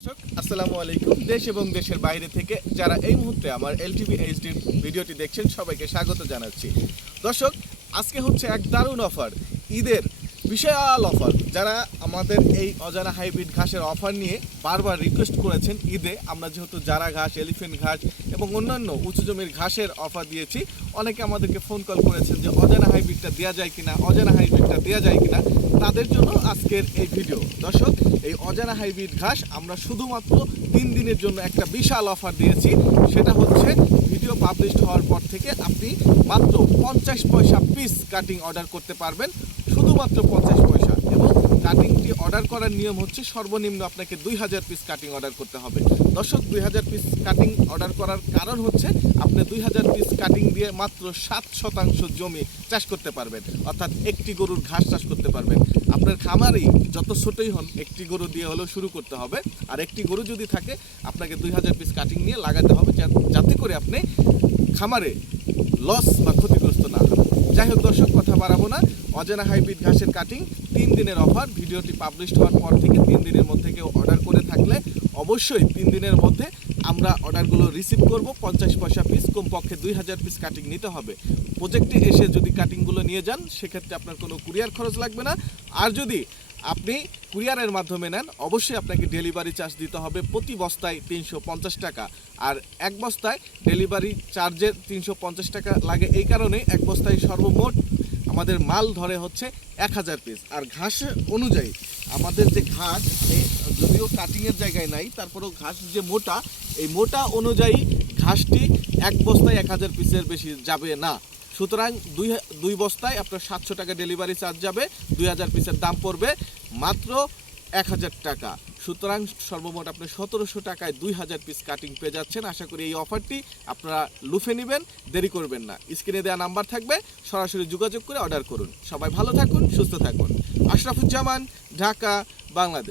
দর্শক আসসালামু আলাইকুম, দেশ এবং দেশের বাইরে থেকে যারা এই মুহূর্তে আমার এলটিভি এইচডির ভিডিওটি দেখছেন, সবাইকে স্বাগত জানাচ্ছি। দর্শক, আজকে হচ্ছে এক দারুণ অফার। ঈদের বিশাল অফার। যারা আমাদের এই অজানা হাইব্রিড ঘাসের অফার নিয়ে বারবার রিকোয়েস্ট করেছেন ঈদে, আমরা যেহেতু জারা ঘাস এলিফেন্ট ঘাস এবং অন্যান্য উঁচু জমির ঘাসের অফার দিয়েছি, অনেকে আমাদেরকে ফোন কল করেছেন যে অজানা হাইব্রিডটা দেওয়া যায় কিনা, অজানা হাইব্রিডটা দেওয়া যায় কিনা। তাদের জন্য আজকের এই ভিডিও দর্শক, এই অজানা হাইব্রিড ঘাস আমরা শুধুমাত্র তিন দিনের জন্য একটা বিশাল অফার দিয়েছি। সেটা হচ্ছে ভিডিও পাবলিশ হওয়ার পর থেকে আপনি মাত্র পঞ্চাশ পয়সা পিস কাটিং অর্ডার করতে পারবেন। শুধুমাত্র পঞ্চাশ পয়সা এবং কাটিংটি অর্ডার করার নিয়ম হচ্ছে সর্বনিম্ন আপনাকে দুই হাজার পিস কাটিং অর্ডার করতে হবে। দর্শক, দুই হাজার পিস কাটিং অর্ডার করার কারণ হচ্ছে আপনি দুই হাজার পিস কাটিং দিয়ে মাত্র সাত শতাংশ জমি চাষ করতে পারবেন। অর্থাৎ একটি গরুর ঘাস চাষ করতে পারবেন। আপনার খামারেই যত ছোটই হন, একটি গরু দিয়ে হলেও শুরু করতে হবে। আর একটি গরু যদি থাকে, আপনাকে দুই হাজার পিস কাটিং নিয়ে লাগাতে হবে যাতে করে আপনি খামারে লস বা ক্ষতিগ্রস্ত না যাই হোক দর্শক, কথা বাড়াবো না। অজানা হাইব্রিড ঘাসের কাটিং তিন দিনের অফার ভিডিওটি পাবলিশ হওয়ার পর থেকে তিন দিনের মধ্যে কেউ অর্ডার করে থাকলে অবশ্যই তিন দিনের মধ্যে আমরা অর্ডারগুলো রিসিভ করব। পঞ্চাশ পয়সা পিস কমপক্ষে দুই হাজার পিস কাটিং নিতে হবে। প্রজেক্টে এসে যদি কাটিংগুলো নিয়ে যান, সেক্ষেত্রে আপনার কোনো কুরিয়ার খরচ লাগবে না। আর যদি আপনি কুরিয়ারের মাধ্যমে নেন, অবশ্যই আপনাকে ডেলিভারি চার্জ দিতে হবে প্রতি বস্তায় তিনশো পঞ্চাশ টাকা। আর এক বস্তায় ডেলিভারি চার্জের তিনশো পঞ্চাশ টাকা লাগে। এই কারণে এক বস্তায় সর্বমোট আমাদের মাল ধরে হচ্ছে এক হাজার পিস আর ঘাস অনুযায়ী আমাদের যে ঘাস যদিও কাটিংয়ের জায়গায় নাই, তারপরেও ঘাস যে মোটা, এই মোটা অনুযায়ী ঘাসটি এক বস্তায় এক হাজার পিসের বেশি যাবে না। সুতরাং দুই দুই বস্তায় আপনার সাতশো টাকা ডেলিভারি চার্জ যাবে, দুই হাজার পিসের দাম পড়বে মাত্র এক হাজার টাকা। সুতরাং সর্বমোট আপনি সতেরোশো টাকায় দুই হাজার পিস কাটিং পেয়ে যাচ্ছেন। আশা করি এই অফারটি আপনারা লুফে নেবেন, দেরি করবেন না। স্ক্রিনে দেওয়া নাম্বার থাকবে, সরাসরি যোগাযোগ করে অর্ডার করুন। সবাই ভালো থাকুন, সুস্থ থাকুন। আশরাফুজ্জামান, ঢাকা, বাংলাদেশ।